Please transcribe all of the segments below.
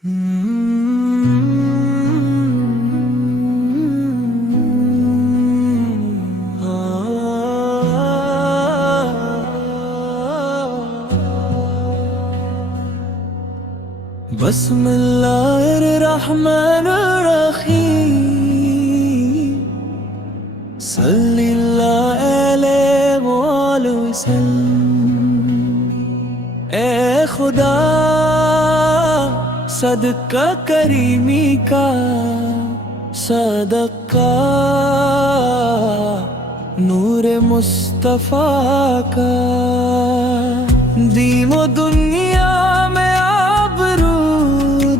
बिस्मिल्लाहिर्रहमानिर्रहीम सल्लल्लाहु अलैहि वसल्लम। ए खुदा सदका करीमी का सदका नूर मुस्तफा का दीनो दुनिया में आबरू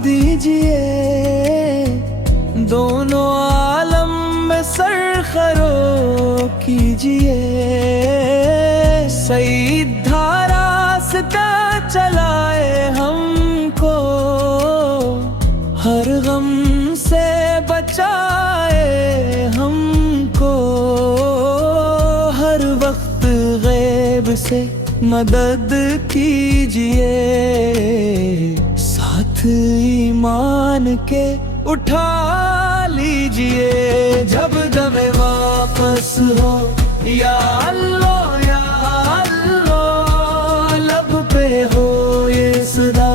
दीजिए, दोनों आलम में सरखरो कीजिए। सही रास्ता चलाए हमको, हर गम से बचाए हमको। हर वक्त गैब से मदद कीजिए, साथ ईमान के उठा लीजिए। जब दमे वापस हो या अल्लाह या अल्लाह, लब पे हो ये सदा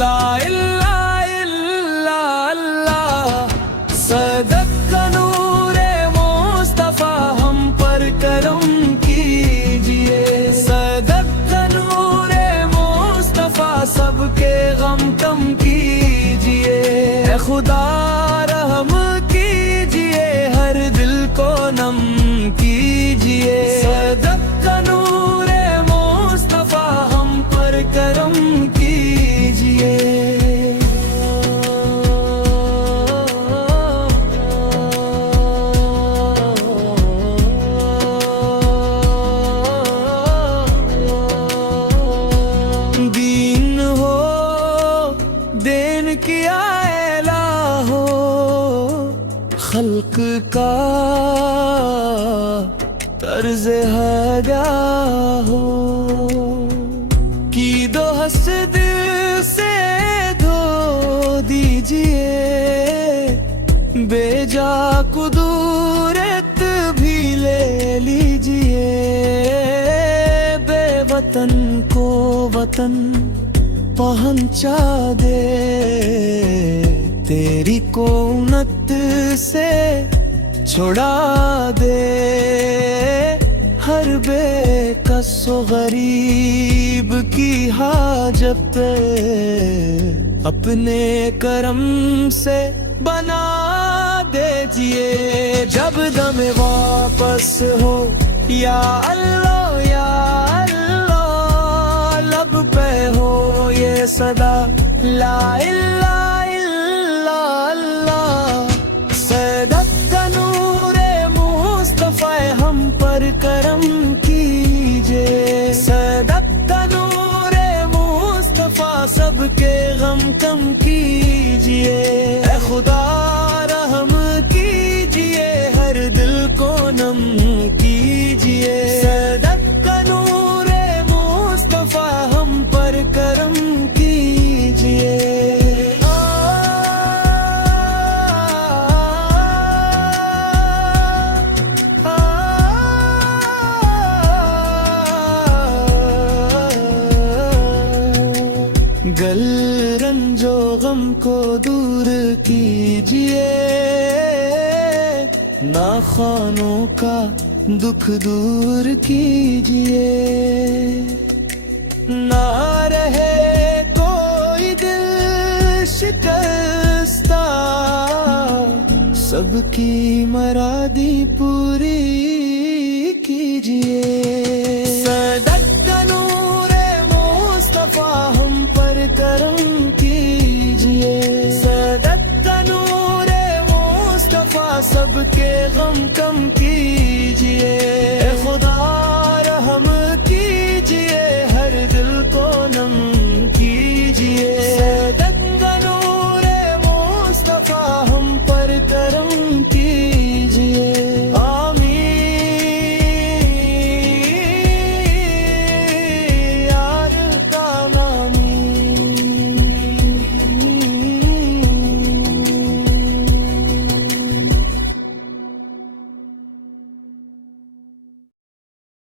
ला इलाहा इल्ला अल्लाह। सदका नूरे मुस्तफा हम पर करम कीजिए। सदका नूरे मुस्तफा सबके गम कम कीजिए। ऐ खुदा रहम कीजिए, हर दिल को नम कीजिए। सदका नूरे मुस्तफा हम पर करम कीजिए। दीन हो देन किया एला हो, खल्क का तर्ज हदा हो। की दो हसद से धो दीजिए, बेजा कुदूरत भी ले लीजिए। बेवतन को वतन पहुंचा दे, तेरी कोनत से छुड़ा दे। हर बेकस गरीब की हाजत अपने करम से बना दीजिए। जब दम वापस हो या अल्लाह या अल्लाह, लब पे हो ये सदा ला इलाहा इल्ला अल्लाह। सदका नूरे मुस्तफा हम पर करम कीजिए। सदका नूरे मुस्तफा सबके गम कम कीजिए। ऐ खुदा रहम कीजिए, हर दिल को नम कीजिए। सदका नूरे मुस्तफा हम पर करम कीजिए। गल रंजो गम को दूर कीजिए, नाख़ानों का दुख दूर कीजिए। ना रहे कोई दिल शिकस्ता, सबकी मरादी पूरी कीजिए। सदका नूरे मुस्तफा हम पर करम कीजिए। सदका नूरे मुस्तफा सबके गम कम कीजिए।